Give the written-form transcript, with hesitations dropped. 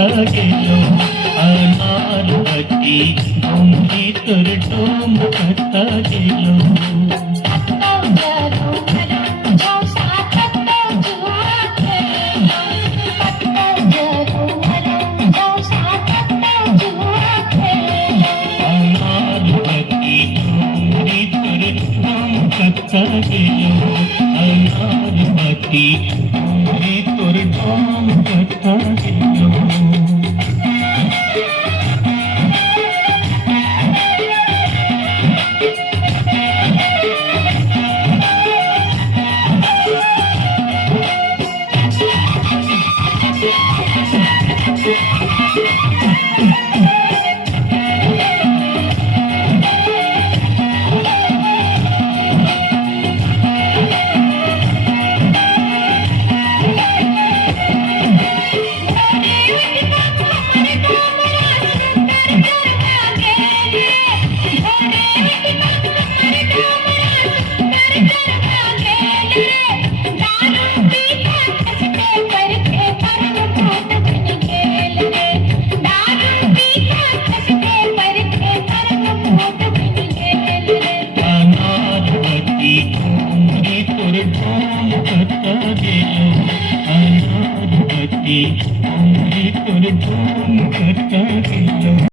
कथा गेलो अनारवती घुमरी तोर डोम कथा गेलो कथा गेलो अनारवती घुमरी तोर डोम कथा गेलो अनारवती घुमरी तोर डोम